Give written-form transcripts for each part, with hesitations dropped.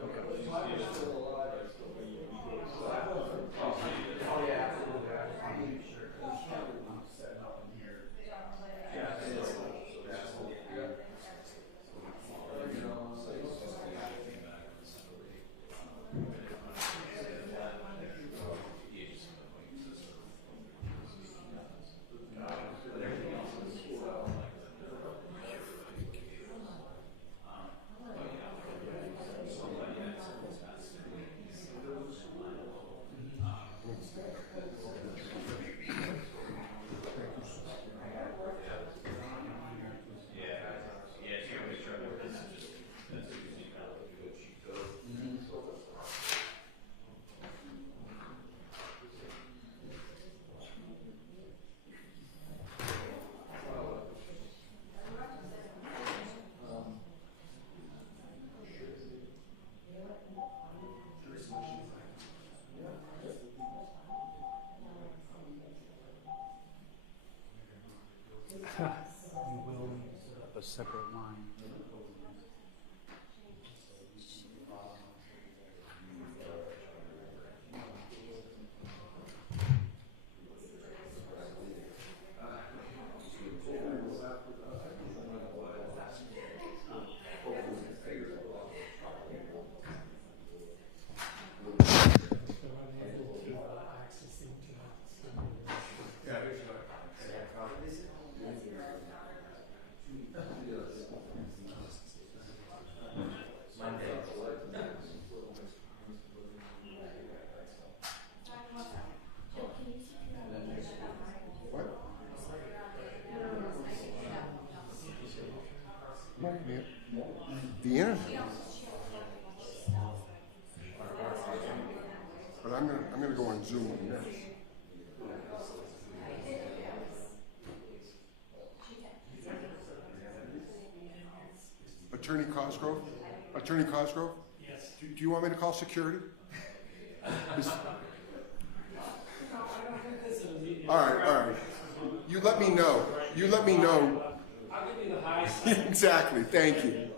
You will set up a separate line. The internet. But I'm gonna go on Zoom on this. Attorney Cosgrove? Attorney Cosgrove? Yes. Do you want me to call security? All right. You let me know. I'll give you the high side. Exactly. Thank you.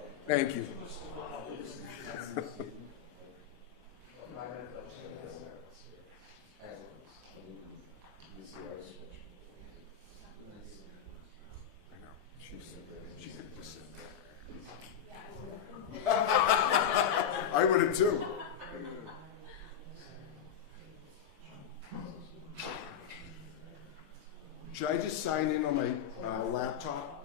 She could just sit there. I would have too. Should I just sign in on my laptop?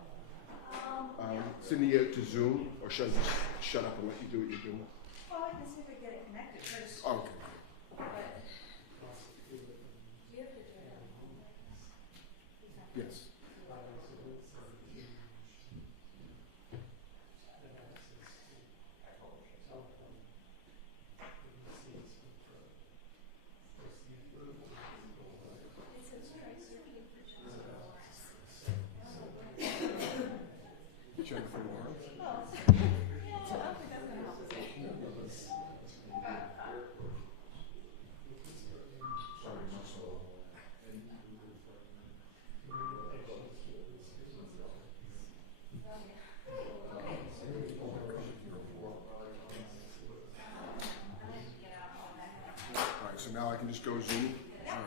Sending it to Zoom, or should I just shut up and let you do what you're doing? Well, I can see if I get it connected first. Okay. But you have to turn it on. Yes. Jennifer Lawrence. Oh, yeah, I don't think that's gonna help us. All right, so now I can just go Zoom? All right.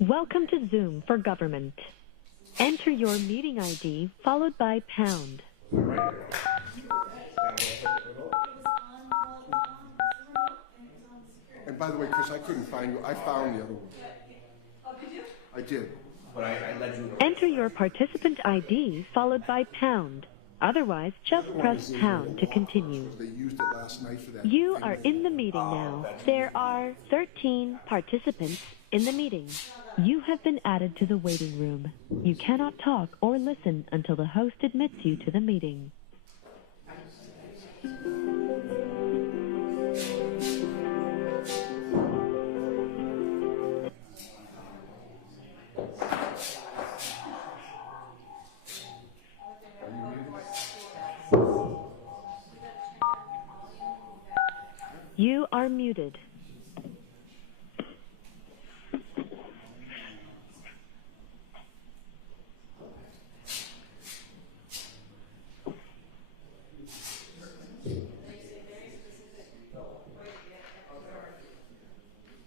Welcome to Zoom for Government. Enter your meeting ID followed by pound. And by the way, Chris, I couldn't find you. I found the other one. Oh, did you? I did. But I led you. Enter your participant ID followed by pound. Otherwise, just press pound to continue. They used it last night for that. You are in the meeting now. There are 13 participants in the meeting. You have been added to the waiting room. You cannot talk or listen until the host admits you to the meeting. You are muted.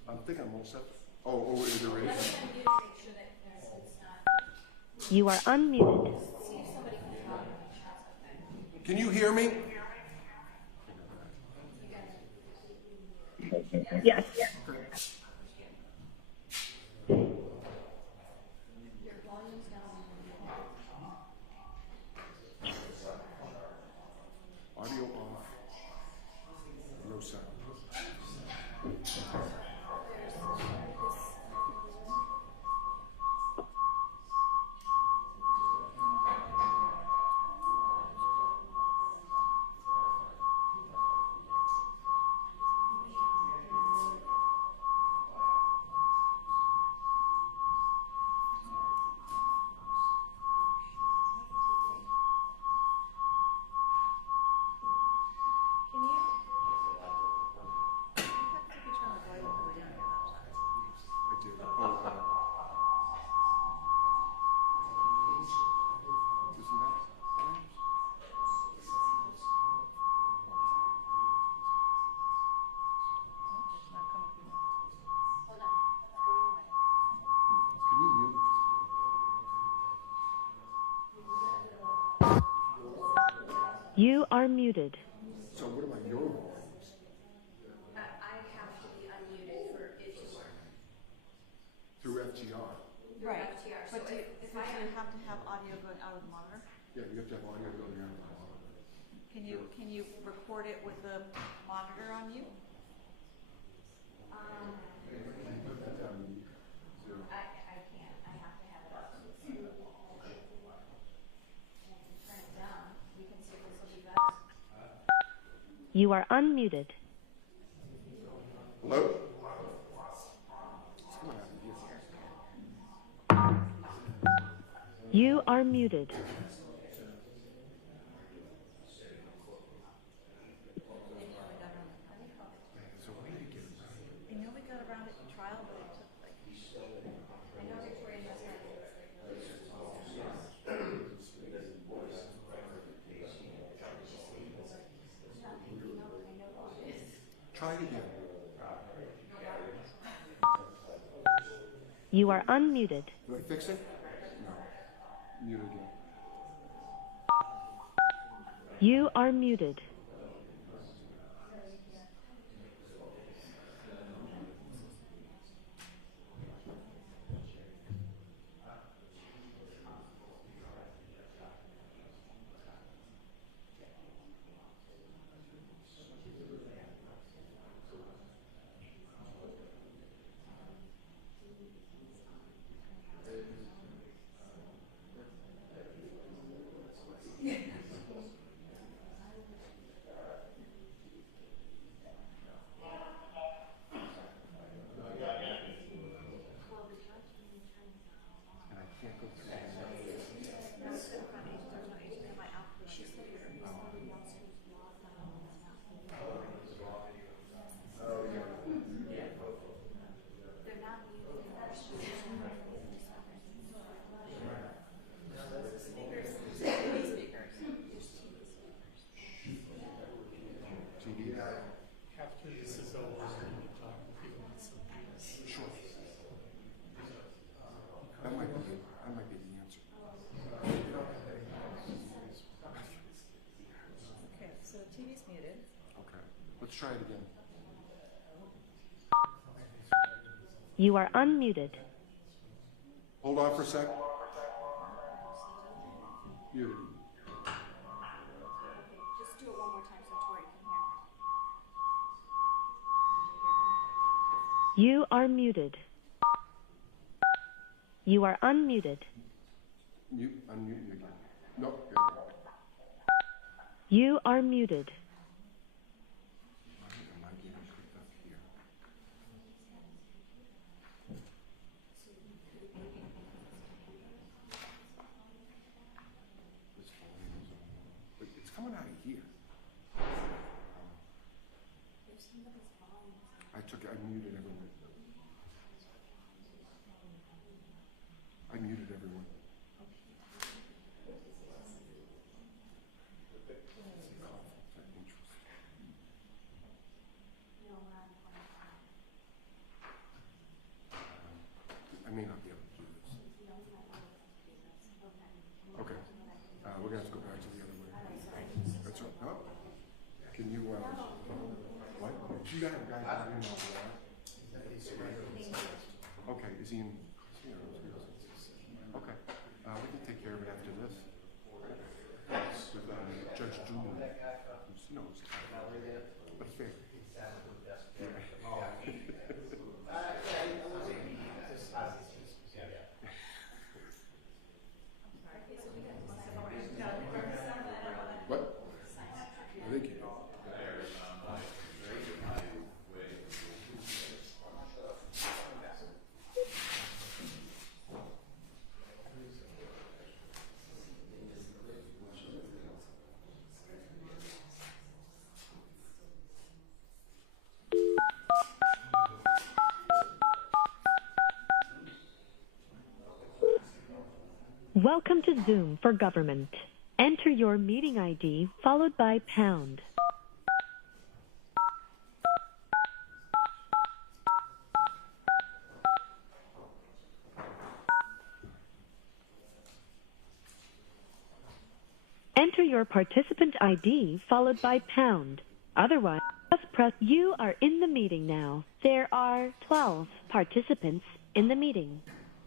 I think I'm all set. Oh, is it ready? You are unmuted. Can you hear me? Yes. Audio off. No sound. Can you? If you turn the volume all the way down, your laptop. I did. Oh, isn't that? It's not coming through. Hold on, it's going away. Can you mute? You are muted. So what am I your volumes? I have to be unmuted for it to work. Through FTR. Right, but do you have to have audio going out of the monitor? Yeah, you have to have audio going out. Can you record it with the monitor on you? Put that down. Zero. I can't, I have to have it up. Turn it down, we can see if this will be better. You are unmuted. Hello? You are muted. I know we got around it in trial, but it took like. I know Victoria has had it. Try it again. You are unmuted. Do I fix it? No. Mute again. You are muted. Let's try it again. You are unmuted. Hold on for a sec. Muted. time so Tori can hear. You are muted. You are unmuted. Unmute you again. Nope. You are muted. Why am I getting picked up here? This volume is on. But it's coming out of here. I muted everyone. I muted everyone. I may not be able to do this. Okay. We're going to have to go back to the other way. That's right. Oh. Can you, what? You got a guy in on that? Okay, is he in? Okay. We can take care of it after this. With Judge Julian, who knows. But fair. What? Thank you. Welcome to Zoom for Government. Enter your meeting ID followed by pound. Enter your participant ID followed by pound. Otherwise, just press. You are in the meeting now. There are 12 participants in the meeting.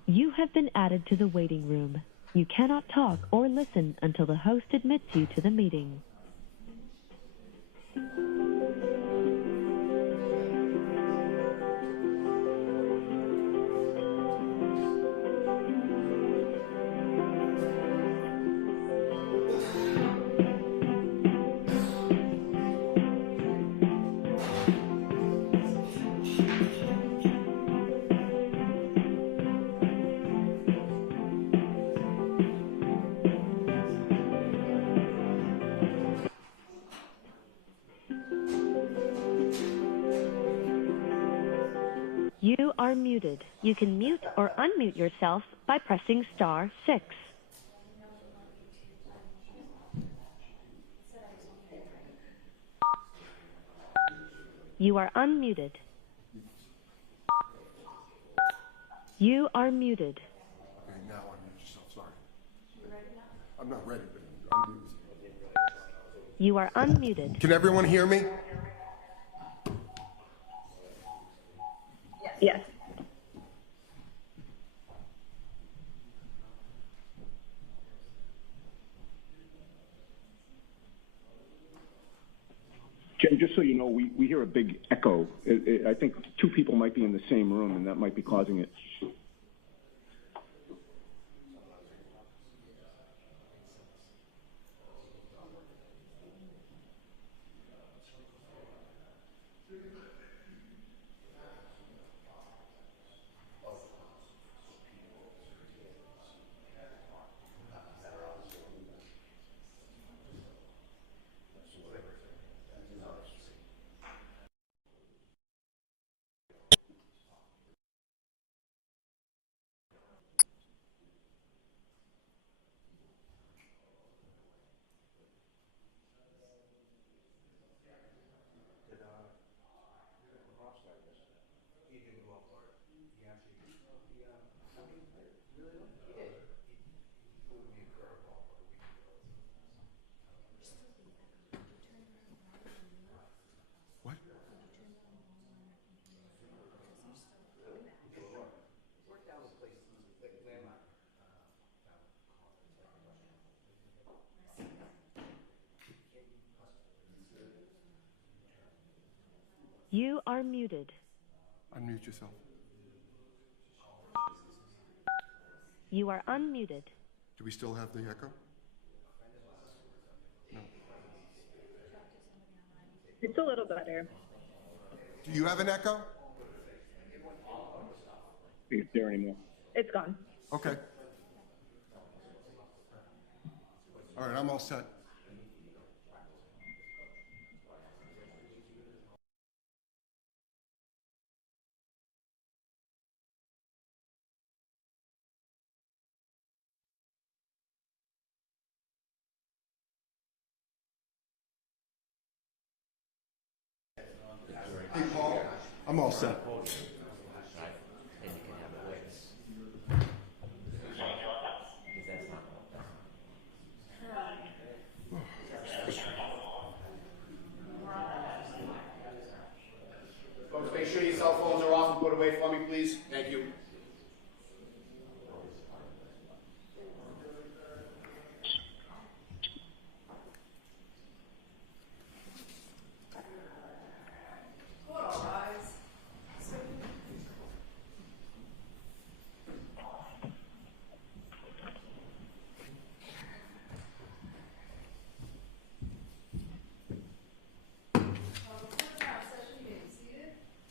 You have been added to the waiting room. You cannot talk or listen until the host admits you to the meeting. You are muted. You can mute or unmute yourself by pressing *6. You are unmuted. You are muted. Okay, now unmute yourself. Sorry. I'm not ready, but unmute. You are unmuted. Can everyone hear me? Yes. Jim, just so you know, we hear a big echo. I think two people might be in the same room, and that might be causing it. What? You are muted. Unmute yourself. You are unmuted. Do we still have the echo? No. It's a little better. Do you have an echo? See if there anymore. It's gone. Okay. All right, I'm all set. Hey, Paul, I'm all set. Folks, make sure your cell phones are off and put away for me, please. Thank you.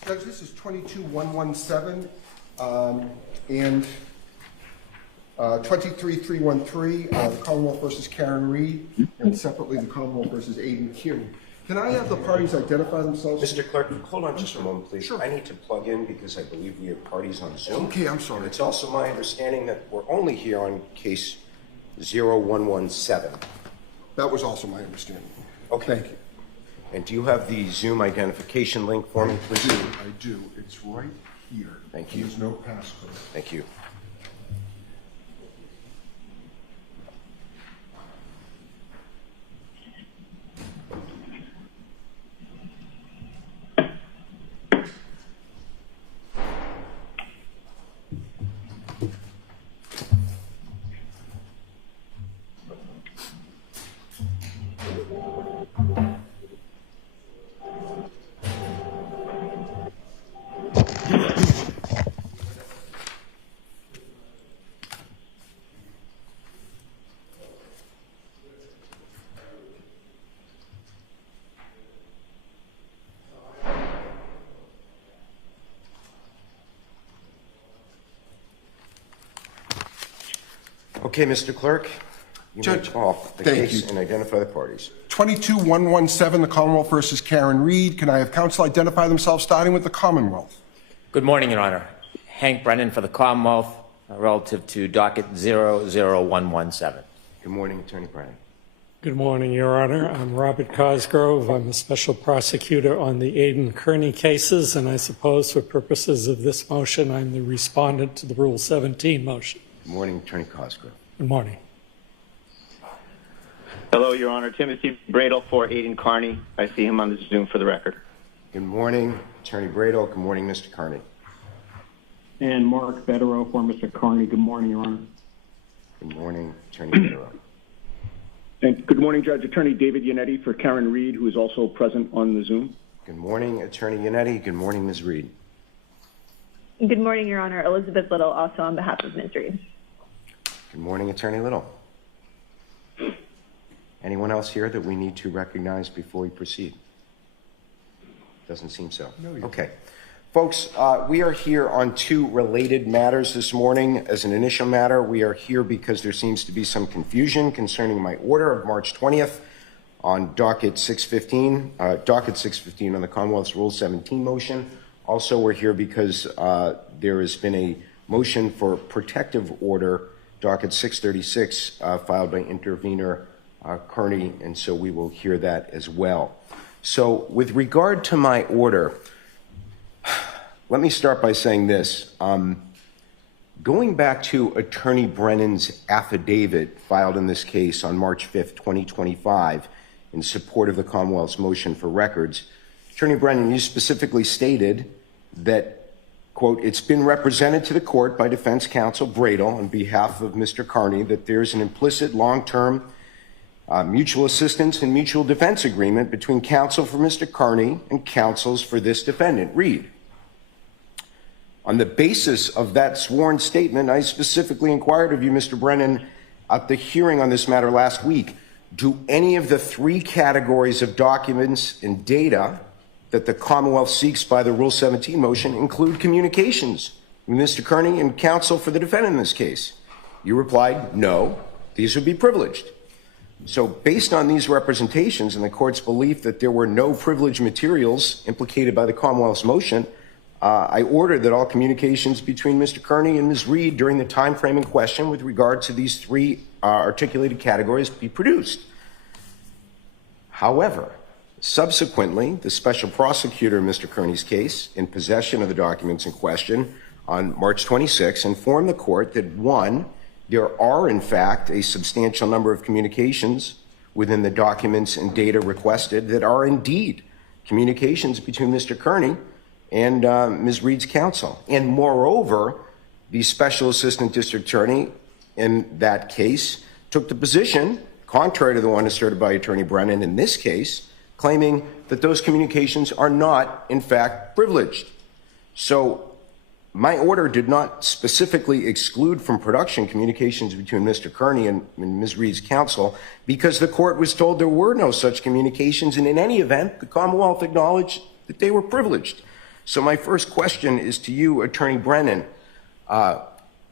Judge, this is 22117 and 23313, Commonwealth versus Karen Reed, and separately the Commonwealth versus Aiden Kearney. Can I have the parties identify themselves? Mr. Clerk, hold on just a moment, please. Sure. I need to plug in because I believe we have parties on Zoom. Okay, I'm sorry. It's also my understanding that we're only here on case 0117. That was also my understanding. Okay. Thank you. And do you have the Zoom identification link for me, please? I do. It's right here. Thank you. There's no passcode. Thank you. Okay, Mr. Clerk, you may Judge, call the thank case you. and identify the parties. 22117, the Commonwealth versus Karen Reed. Can I have counsel identify themselves, starting with the Commonwealth? Good morning, Your Honor. Hank Brennan for the Commonwealth, relative to docket 00117. Good morning, Attorney Brennan. Good morning, Your Honor. I'm Robert Cosgrove. I'm a special prosecutor on the Aiden Kearney cases, and I suppose for purposes of this motion, I'm the respondent to the Rule 17 motion. Good morning, Attorney Cosgrove. Good morning. Hello, Your Honor. Timothy Bradel for Aiden Kearney. I see him on the Zoom for the record. Good morning, Attorney Bradel. Good morning, Mr. Kearney. And Mark Federer for Mr. Kearney. Good morning, Your Honor. Good morning, Attorney Bradel. And good morning, Judge. Attorney David Yannetti for Karen Reed, who is also present on the Zoom. Good morning, Attorney Yannetti. Good morning, Ms. Reed. Good morning, Your Honor. Elizabeth Little, also on behalf of Ms. Reed. Good morning, Attorney Little. Anyone else here that we need to recognize before we proceed? Doesn't seem so. No, okay. Folks, we are here on two related matters this morning. As an initial matter, we are here because there seems to be some confusion concerning my order of March 20th on docket 615 on the Commonwealth's Rule 17 motion. Also, we're here because there has been a motion for protective order, docket 636, filed by intervener Kearney, and so we will hear that as well. So with regard to my order, let me start by saying this. Going back to Attorney Brennan's affidavit filed in this case on March 5th, 2025, in support of the Commonwealth's motion for records, Attorney Brennan, you specifically stated that, quote, it's been represented to the court by defense counsel Bradel on behalf of Mr. Kearney that there's an implicit long-term mutual assistance and mutual defense agreement between counsel for Mr. Kearney and counsels for this defendant, Reed. On the basis of that sworn statement, I specifically inquired of you, Mr. Brennan, at the hearing on this matter last week, do any of the 3 categories of documents and data that the Commonwealth seeks by the Rule 17 motion include communications with Mr. Kearney and counsel for the defendant in this case? You replied, no, these would be privileged. So based on these representations and the court's belief that there were no privileged materials implicated by the Commonwealth's motion, I ordered that all communications between Mr. Kearney and Ms. Reed during the time frame in question with regard to these 3 articulated categories be produced. However, subsequently, the special prosecutor in Mr. Kearney's case, in possession of the documents in question on March 26, informed the court that 1, there are in fact a substantial number of communications within the documents and data requested that are indeed communications between Mr. Kearney and Ms. Reed's counsel. And moreover, the special assistant district attorney in that case took the position, contrary to the one asserted by Attorney Brennan in this case, claiming that those communications are not, in fact, privileged. So my order did not specifically exclude from production communications between Mr. Kearney and Ms. Reed's counsel because the court was told there were no such communications, and in any event, the Commonwealth acknowledged that they were privileged. So my first question is to you, Attorney Brennan.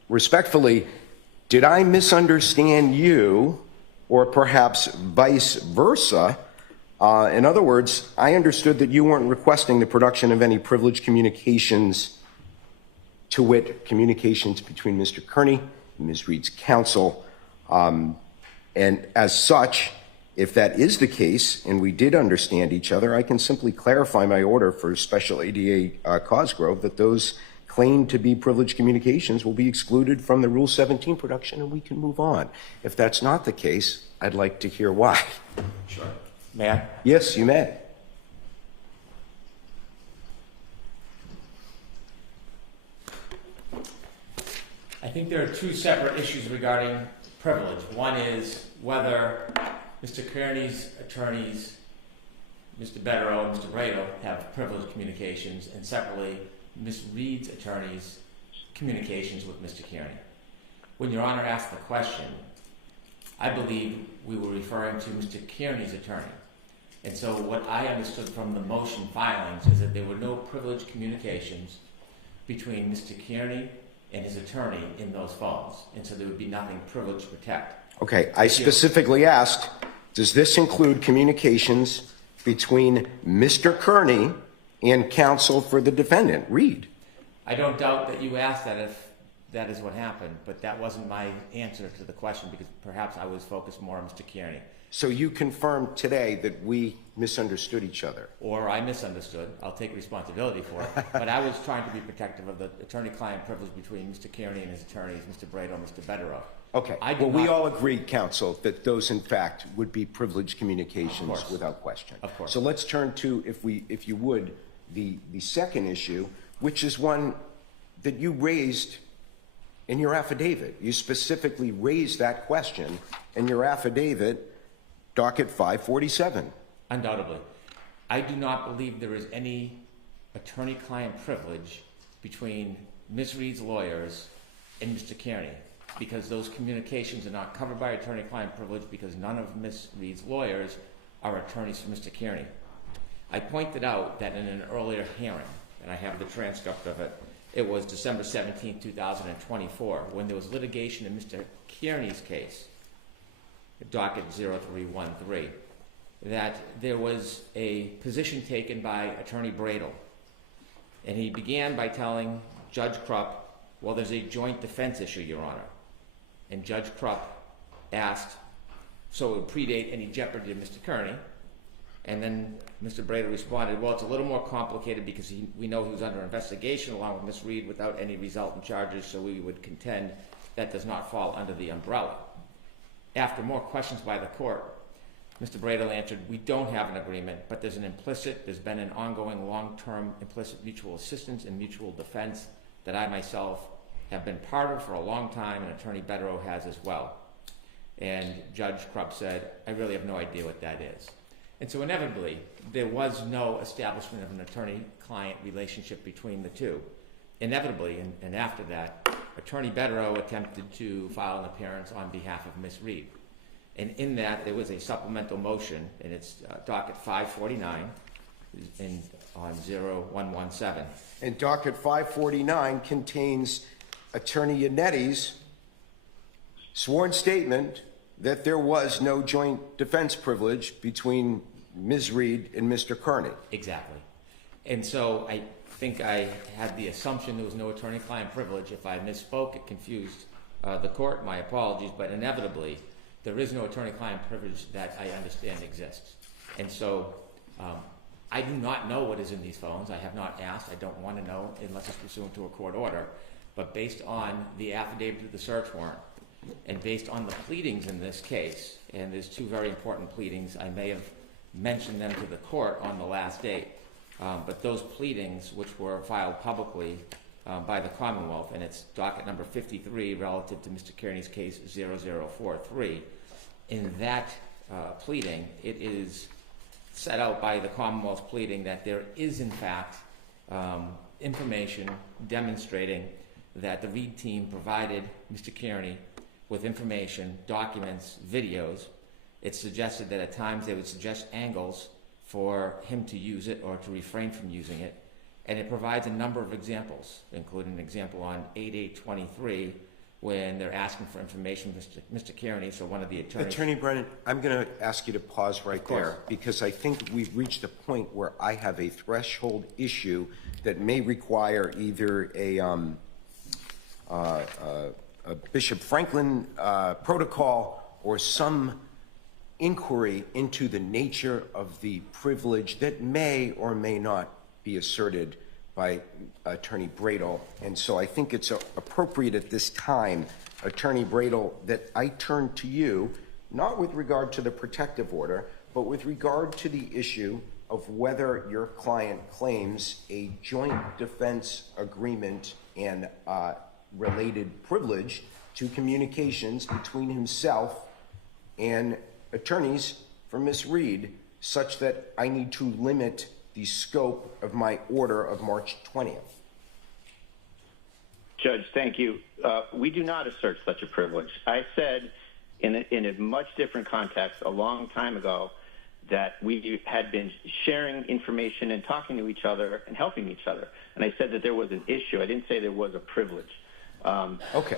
Respectfully, did I misunderstand you, or perhaps vice versa? In other words, I understood that you weren't requesting the production of any privileged communications, to wit, communications between Mr. Kearney and Ms. Reed's counsel. And as such, if that is the case, and we did understand each other, I can simply clarify my order for Special ADA Cosgrove that those claimed to be privileged communications will be excluded from the Rule 17 production, and we can move on. If that's not the case, I'd like to hear why. Sure. May I? Yes, you may. I think there are 2 separate issues regarding privilege. One is whether Mr. Kearney's attorneys, Mr. Betterow and Mr. Brado, have privileged communications, and separately, Ms. Reed's attorneys' communications with Mr. Kearney. When Your Honor asked the question, I believe we were referring to Mr. Kearney's attorney. And so what I understood from the motion filings is that there were no privileged communications between Mr. Kearney and his attorney in those phones. And so there would be nothing privileged to protect. Okay, I specifically asked, does this include communications between Mr. Kearney and counsel for the defendant, Reed? I don't doubt that you asked that if that is what happened, but that wasn't my answer to the question because perhaps I was focused more on Mr. Kearney. So you confirmed today that we misunderstood each other? Or I misunderstood. I'll take responsibility for it. But I was trying to be protective of the attorney-client privilege between Mr. Kearney and his attorneys, Mr. Brado and Mr. Betterow. Okay. Well, we all agreed, counsel, that those, in fact, would be privileged communications without question. Of course. So let's turn to, if you would, the second issue, which is one that you raised in your affidavit. You specifically raised that question in your affidavit, docket 547. Undoubtedly. I do not believe there is any attorney-client privilege between Ms. Reed's lawyers and Mr. Kearney, because those communications are not covered by attorney-client privilege because none of Ms. Reed's lawyers are attorneys for Mr. Kearney. I pointed out that in an earlier hearing, and I have the transcript of it, it was December 17, 2024, when there was litigation in Mr. Kearney's case, docket 0313, that there was a position taken by Attorney Brado. And he began by telling Judge Krupp, well, there's a joint defense issue, Your Honor. And Judge Krupp asked, so it would predate any jeopardy to Mr. Kearney. And then Mr. Brado responded, well, it's a little more complicated because we know he was under investigation along with Ms. Reed without any resultant charges, so we would contend that does not fall under the umbrella. After more questions by the court, Mr. Brado answered, we don't have an agreement, but there's been an ongoing long-term implicit mutual assistance and mutual defense that I myself have been part of for a long time, and Attorney Betterow has as well. And Judge Krupp said, I really have no idea what that is. And so inevitably, there was no establishment of an attorney-client relationship between the two. Inevitably, and after that, Attorney Betterow attempted to file an appearance on behalf of Ms. Reed. And in that, there was a supplemental motion, and it's docket 549 on 0117. And docket 549 contains Attorney Yannetti's sworn statement that there was no joint defense privilege between Ms. Reed and Mr. Kearney. Exactly. And so I think I had the assumption there was no attorney-client privilege. If I misspoke, it confused the court. My apologies. But inevitably, there is no attorney-client privilege that I understand exists. And so I do not know what is in these phones. I have not asked. I don't want to know unless it's pursuant to a court order. But based on the affidavit of the search warrant and based on the pleadings in this case, and there's two very important pleadings, I may have mentioned them to the court on the last date. But those pleadings, which were filed publicly by the Commonwealth, and it's docket number 53 relative to Mr. Kearney's case 0043, in that pleading, it is set out by the Commonwealth's pleading that there is, in fact, information demonstrating that the Reed team provided Mr. Kearney with information, documents, videos. It's suggested that at times they would suggest angles for him to use it or to refrain from using it. And it provides a number of examples, including an example on 8823 when they're asking for information from Mr. Kearney, so one of the attorneys. Attorney Brennan, I'm going to ask you to pause right there because I think we've reached a point where I have a threshold issue that may require either a Bishop Franklin protocol or some inquiry into the nature of the privilege that may or may not be asserted by Attorney Bradel. And so I think it's appropriate at this time, Attorney Bradel, that I turn to you, not with regard to the protective order, but with regard to the issue of whether your client claims a joint defense agreement and related privilege to communications between himself and attorneys for Ms. Reed, such that I need to limit the scope of my order of March 20th. Judge, thank you. We do not assert such a privilege. I said in a much different context a long time ago that we had been sharing information and talking to each other and helping each other. And I said that there was an issue. I didn't say there was a privilege. Okay.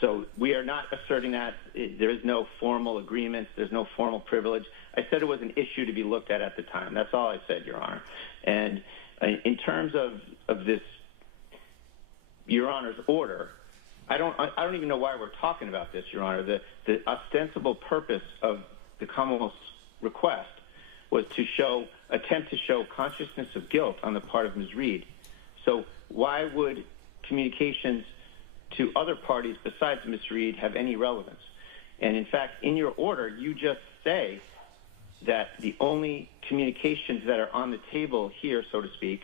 So we are not asserting that. There is no formal agreement. There's no formal privilege. I said it was an issue to be looked at the time. That's all I said, Your Honor. And in terms of this, Your Honor's order, I don't even know why we're talking about this, Your Honor. The ostensible purpose of the Commonwealth's request was to attempt to show consciousness of guilt on the part of Ms. Reed. So why would communications to other parties besides Ms. Reed have any relevance? And in fact, in your order, you just say that the only communications that are on the table here, so to speak,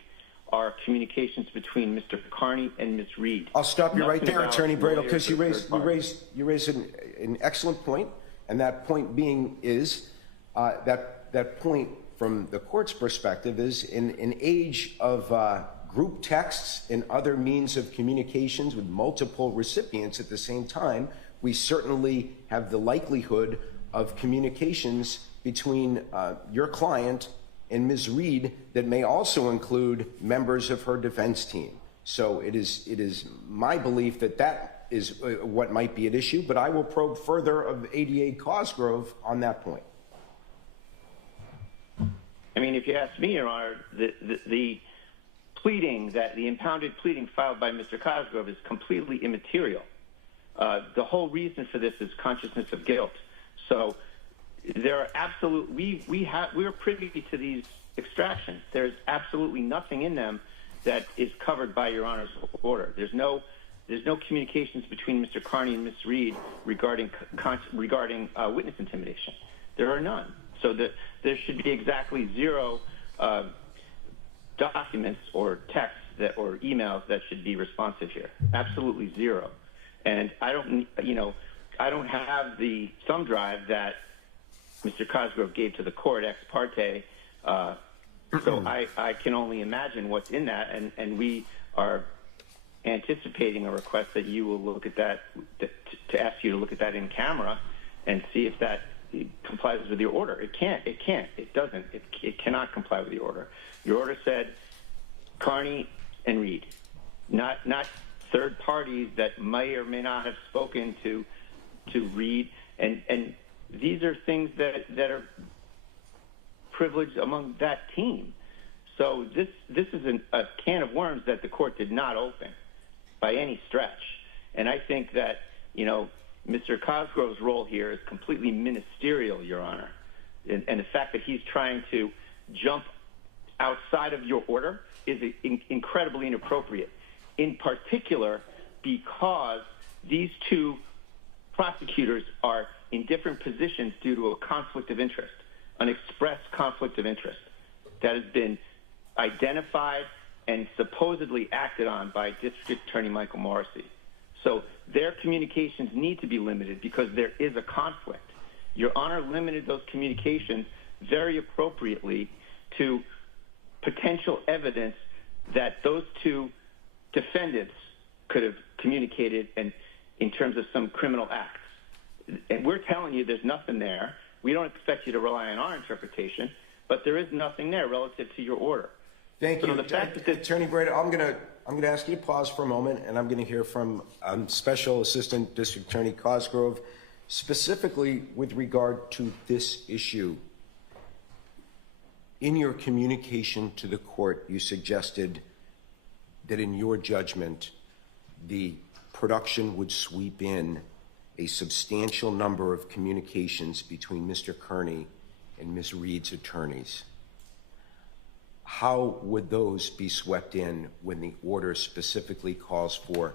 are communications between Mr. Kearney and Ms. Reed. I'll stop you right there, Attorney Bradel, because you raised an excellent point, and that point being is that point from the court's perspective is in an age of group texts and other means of communications with multiple recipients at the same time, we certainly have the likelihood of communications between your client and Ms. Reed that may also include members of her defense team. So it is my belief that that is what might be at issue, but I will probe further of ADA Cosgrove on that point. I mean, if you ask me, Your Honor, the pleading, that the impounded pleading filed by Mr. Cosgrove is completely immaterial. The whole reason for this is consciousness of guilt. So there are we are privy to these extractions. There's absolutely nothing in them that is covered by Your Honor's order. There's no communications between Mr. Kearney and Ms. Reed regarding witness intimidation. There are none. So there should be exactly zero documents or texts or emails that should be responsive here. Absolutely zero. And I don't, I don't have the thumb drive that Mr. Cosgrove gave to the court ex parte, so I can only imagine what's in that, and we are anticipating a request that you will look at that, to ask you to look at that in camera and see if that complies with your order. It doesn't. It cannot comply with the order. Your order said Carney and Reed, not third parties that may or may not have spoken to Reed, and these are things that are privileged among that team. So this is a can of worms that the court did not open by any stretch. And I think that, Mr. Cosgrove's role here is completely ministerial, Your Honor. And the fact that he's trying to jump outside of your order is incredibly inappropriate, in particular because these two prosecutors are in different positions due to a conflict of interest, an express conflict of interest that has been identified and supposedly acted on by District Attorney Michael Morrissey. So their communications need to be limited because there is a conflict. Your Honor limited those communications very appropriately to potential evidence that those two defendants could have communicated in terms of some criminal acts. And we're telling you there's nothing there. We don't expect you to rely on our interpretation, but there is nothing there relative to your order. Thank you. The fact that Attorney Breda, I'm going to ask you to pause for a moment, and I'm going to hear from Special Assistant District Attorney Cosgrove, specifically with regard to this issue. In your communication to the court, you suggested that in your judgment, the production would sweep in a substantial number of communications between Mr. Kearney and Ms. Reed's attorneys. How would those be swept in when the order specifically calls for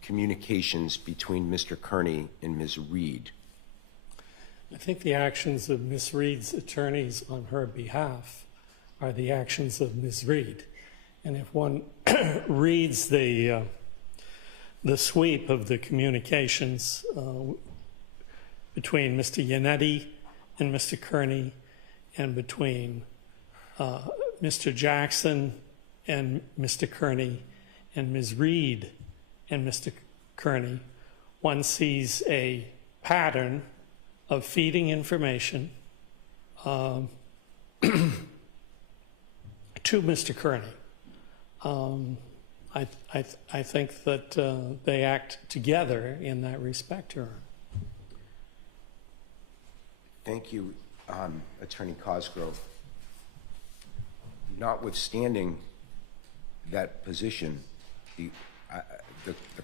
communications between Mr. Kearney and Ms. Reed? I think the actions of Ms. Reed's attorneys on her behalf are the actions of Ms. Reed. And if one reads the sweep of the communications between Mr. Yannetti and Mr. Kearney, and between Mr. Jackson and Mr. Kearney, and Ms. Reed and Mr. Kearney, one sees a pattern of feeding information to Mr. Kearney. I think that they act together in that respect, Your Honor. Thank you, Attorney Cosgrove. Notwithstanding that position, the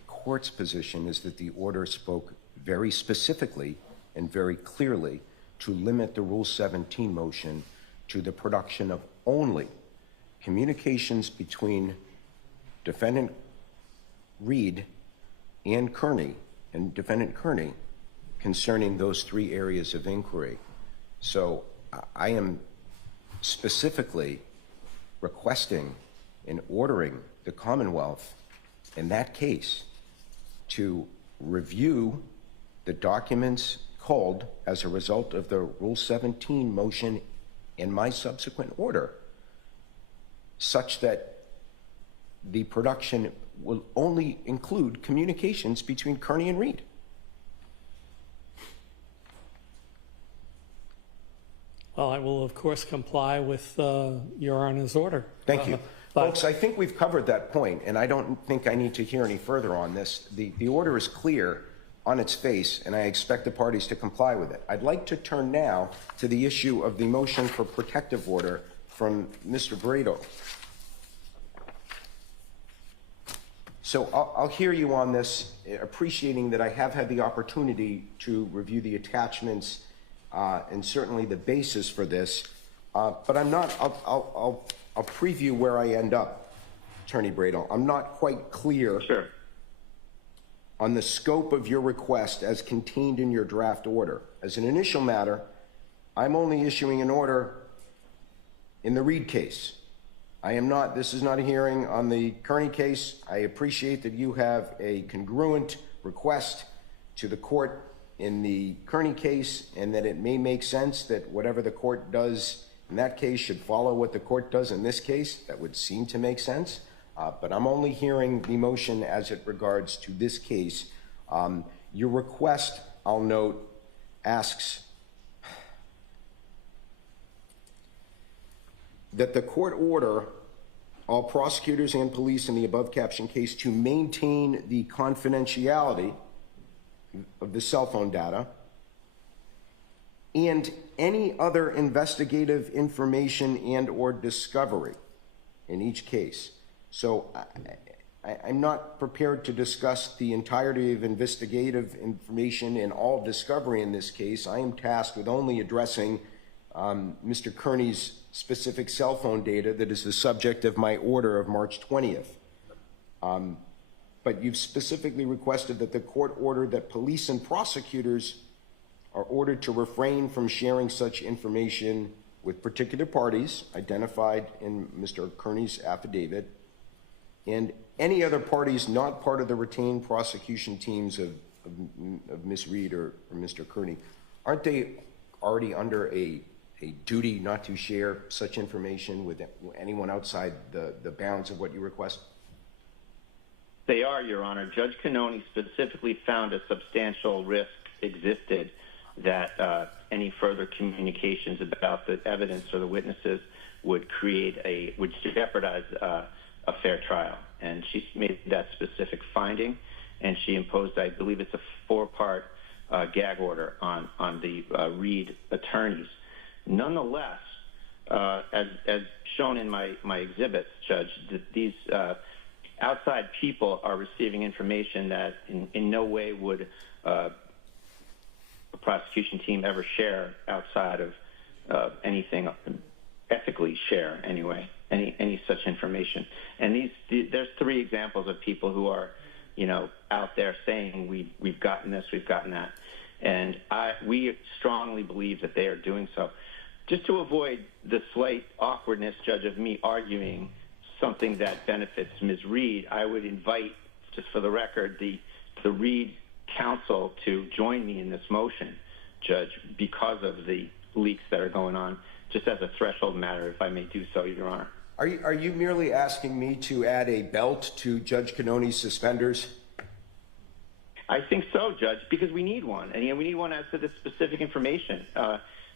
court's position is that the order spoke very specifically and very clearly to limit the Rule 17 motion to the production of only communications between Defendant Reed and Kearney and Defendant Kearney concerning those three areas of inquiry. So I am specifically requesting and ordering the Commonwealth in that case to review the documents called as a result of the Rule 17 motion in my subsequent order, such that the production will only include communications between Kearney and Reed. Well, I will, of course, comply with Your Honor's order. Thank you. Folks, I think we've covered that point, and I don't think I need to hear any further on this. The order is clear on its face, and I expect the parties to comply with it. I'd like to turn now to the issue of the motion for protective order from Mr. Brado. So I'll hear you on this, appreciating that I have had the opportunity to review the attachments and certainly the basis for this, but I'm not, I'll preview where I end up, Attorney Brado. I'm not quite clear on the scope of your request as contained in your draft order. As an initial matter, I'm only issuing an order in the Reed case. This is not a hearing on the Kearney case. I appreciate that you have a congruent request to the court in the Kearney case, and that it may make sense that whatever the court does in that case should follow what the court does in this case. That would seem to make sense. But I'm only hearing the motion as it regards to this case. Your request, I'll note, asks that the court order all prosecutors and police in the above captioned case to maintain the confidentiality of the cell phone data and any other investigative information and or discovery in each case. So I'm not prepared to discuss the entirety of investigative information and all discovery in this case. I am tasked with only addressing Mr. Kearney's specific cell phone data that is the subject of my order of March 20th. But you've specifically requested that the court order that police and prosecutors are ordered to refrain from sharing such information with particular parties identified in Mr. Kearney's affidavit and any other parties not part of the retained prosecution teams of Ms. Reed or Mr. Kearney. Aren't they already under a duty not to share such information with anyone outside the bounds of what you request? They are, Your Honor. Judge Cannoni specifically found a substantial risk existed that any further communications about the evidence or the witnesses would jeopardize a fair trial. And she made that specific finding, and she imposed, I believe it's a 4-part gag order on the Reed attorneys. Nonetheless, as shown in my exhibits, Judge, these outside people are receiving information that in no way would a prosecution team ever share outside of anything ethically share anyway, any such information. And there's 3 examples of people who are, out there saying we've gotten this, we've gotten that. And we strongly believe that they are doing so. Just to avoid the slight awkwardness, Judge, of me arguing something that benefits Ms. Reed, I would invite, just for the record, the Reed counsel to join me in this motion, Judge, because of the leaks that are going on, just as a threshold matter, if I may do so, Your Honor. Are you merely asking me to add a belt to Judge Cannoni's suspenders? I think so, Judge, because we need one, and we need one as to the specific information.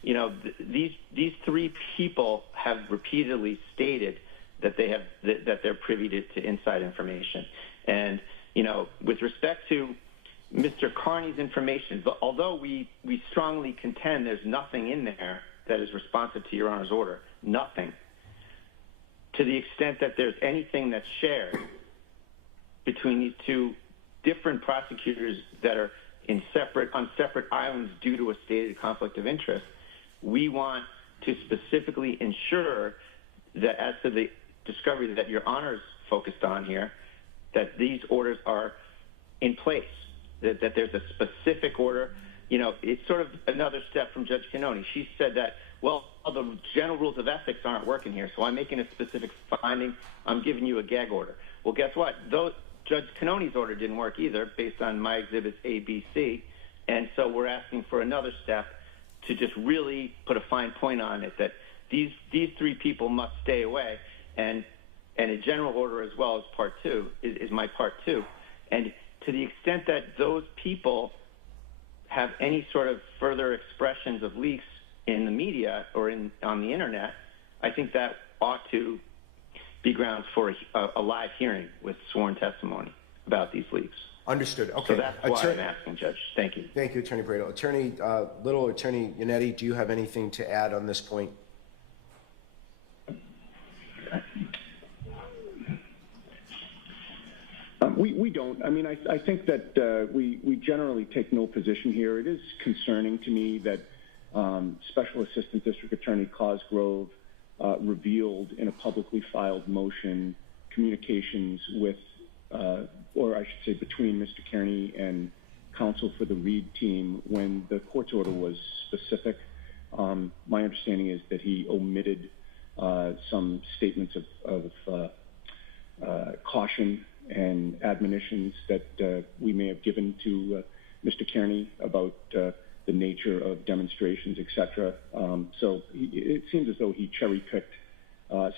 These 3 people have repeatedly stated that they're privy to inside information, and with respect to Mr. Kearney's information, although we strongly contend there's nothing in there that is responsive to Your Honor's order, nothing. To the extent that there's anything that's shared between these 2 different prosecutors that are on separate islands due to a stated conflict of interest, we want to specifically ensure that as to the discovery that Your Honor's focused on here, that these orders are in place, that there's a specific order. It's sort of another step from Judge Cannoni. She said that, well, the general rules of ethics aren't working here, so I'm making a specific finding. I'm giving you a gag order. Well, guess what? Judge Cannoni's order didn't work either, based on my exhibits A, B, C, and so we're asking for another step to just really put a fine point on it, that these 3 people must stay away, and a general order as well as part 2 is my part 2. And to the extent that those people have any sort of further expressions of leaks in the media or on the internet, I think that ought to be grounds for a live hearing with sworn testimony about these leaks. Understood. Okay. So that's why I'm asking, Judge. Thank you. Thank you, Attorney Brado. Attorney Little, Attorney Yannetti, do you have anything to add on this point? We don't. I mean, I think that we generally take no position here. It is concerning to me that Special Assistant District Attorney Cosgrove revealed in a publicly filed motion communications with, or I should say between Mr. Kearney and counsel for the Reed team when the court's order was specific. My understanding is that he omitted some statements of caution and admonitions that we may have given to Mr. Kearney. etc. So it seems as though he cherry-picked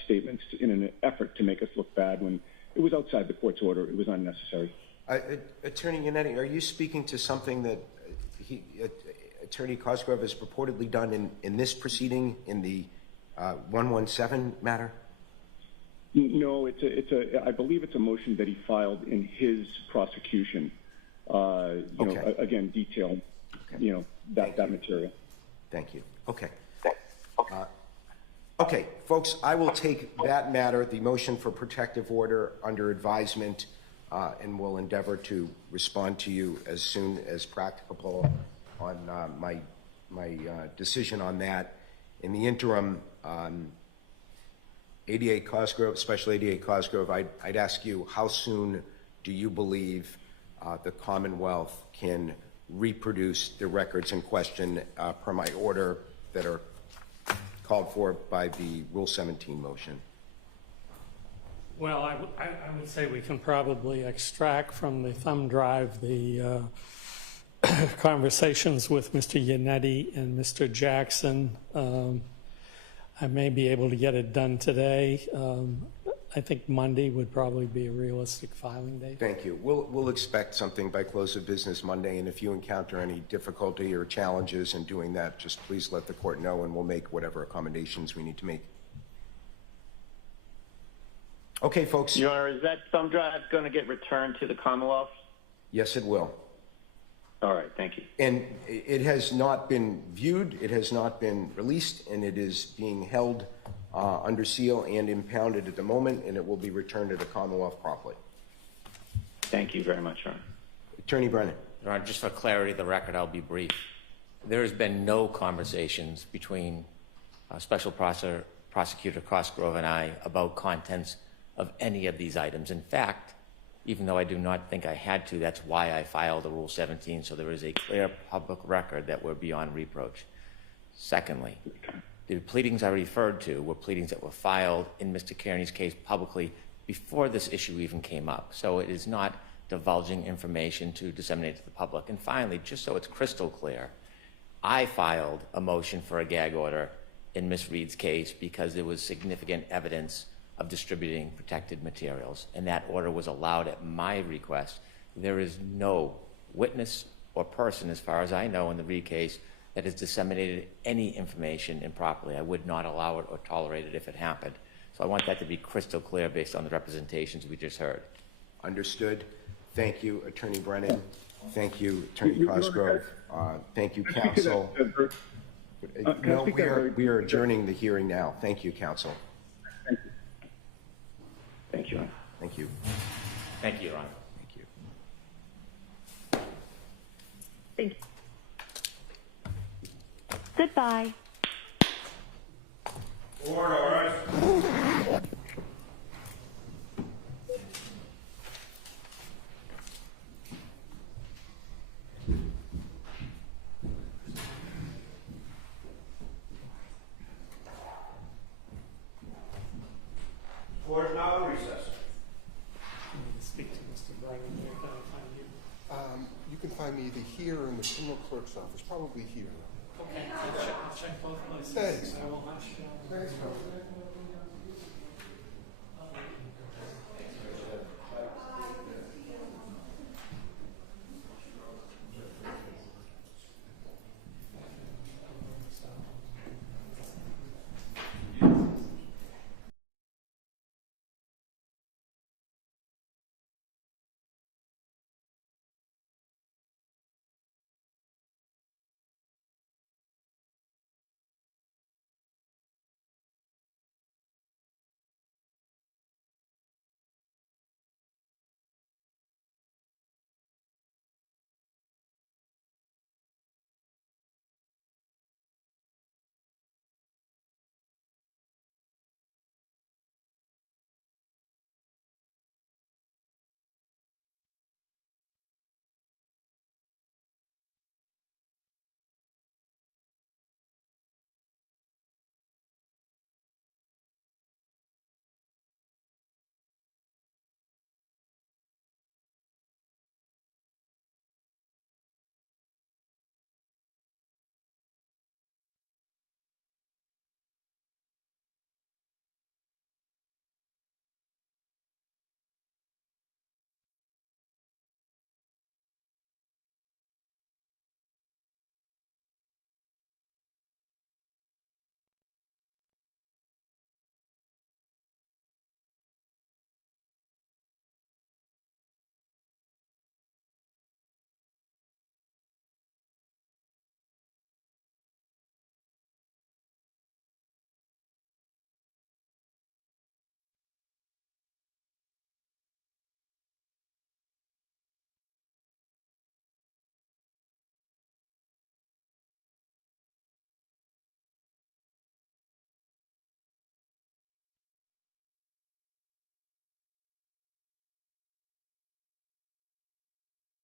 statements in an effort to make us look bad when it was outside the court's order. It was unnecessary. Attorney Yannetti, are you speaking to something that Attorney Cosgrove has purportedly done in this proceeding in the 117 matter? No, I believe it's a motion that he filed in his prosecution. Again, detailed, that material. Thank you. Okay. Okay, folks, I will take that matter, the motion for protective order, under advisement, and will endeavor to respond to you as soon as practicable on my decision on that. In the interim, ADA Cosgrove, Special ADA Cosgrove, I'd ask you, how soon do you believe the Commonwealth can reproduce the records in question per my order that are called for by the Rule 17 motion? Well, I would say we can probably extract from the thumb drive the conversations with Mr. Yannetti and Mr. Jackson. I may be able to get it done today. I think Monday would probably be a realistic filing date. Thank you. We'll expect something by close of business Monday, and if you encounter any difficulty or challenges in doing that, just please let the court know, and we'll make whatever accommodations we need to make. Okay, folks. Your Honor, is that thumb drive going to get returned to the Commonwealth? Yes, it will. All right, thank you. And it has not been viewed, it has not been released, and it is being held under seal and impounded at the moment, and it will be returned to the Commonwealth promptly. Thank you very much, Your Honor. Attorney Brennan. Your Honor, just for clarity of the record, I'll be brief. There has been no conversations between Special Prosecutor Cosgrove and I about contents of any of these items. In fact, even though I do not think I had to, that's why I filed a Rule 17, so there is a clear public record that we're beyond reproach. Secondly, the pleadings I referred to were pleadings that were filed in Mr. Kearney's case publicly before this issue even came up. So it is not divulging information to disseminate to the public. And finally, just so it's crystal clear, I filed a motion for a gag order in Ms. Reed's case because there was significant evidence of distributing protected materials, and that order was allowed at my request. There is no witness or person, as far as I know, in the Reed case that has disseminated any information improperly. I would not allow it or tolerate it if it happened. So I want that to be crystal clear based on the representations we just heard. Understood. Thank you, Attorney Brennan. Thank you, Attorney Cosgrove. Thank you, counsel. No, we are adjourning the hearing now. Thank you, counsel. Thank you. Thank you. Thank you, Your Honor. Thank you. Thank you. Goodbye. Order. Court is now in recess. Speak to Mr. Brennan. Where can I find you? You can find me either here or in the criminal clerk's office, probably here. Okay, I'll check both places. Thanks. I will hush. Thanks, Counsel.